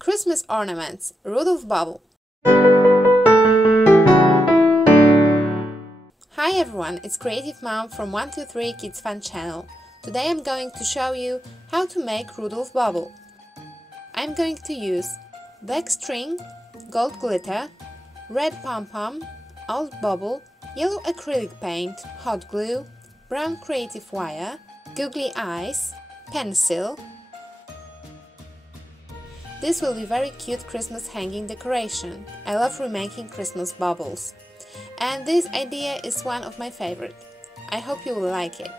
Christmas ornaments, Rudolph bauble. Hi everyone, it's Creative Mom from 123 Kids Fun channel. Today I'm going to show you how to make Rudolph bauble. I'm going to use black string, gold glitter, red pom-pom, old bauble, yellow acrylic paint, hot glue, brown creative wire, googly eyes, pencil. This will be very cute Christmas hanging decoration. I love remaking Christmas baubles. And this idea is one of my favorite. I hope you will like it.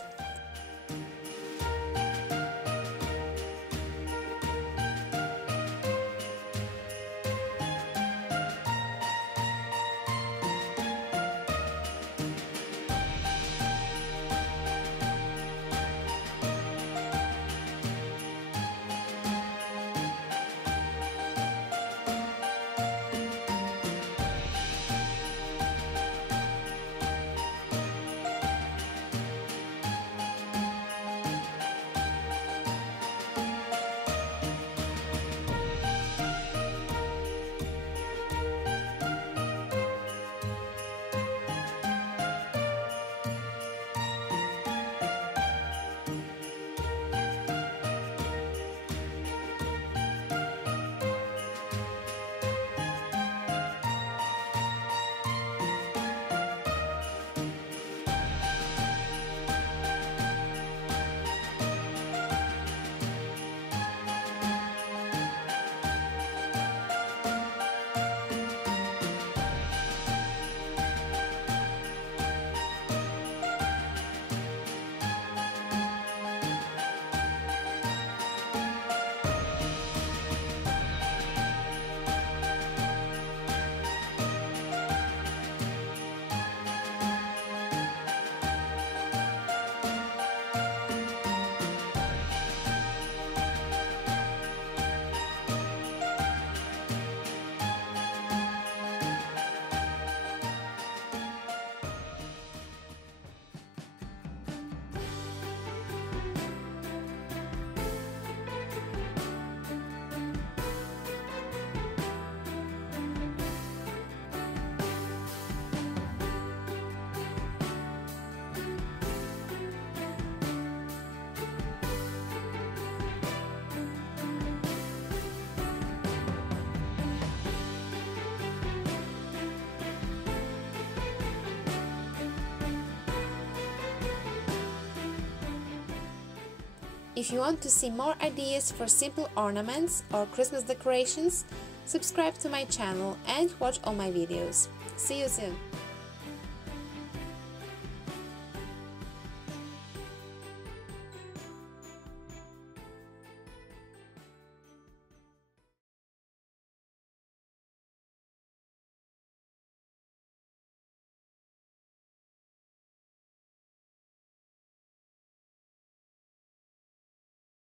If you want to see more ideas for simple ornaments or Christmas decorations, subscribe to my channel and watch all my videos. See you soon!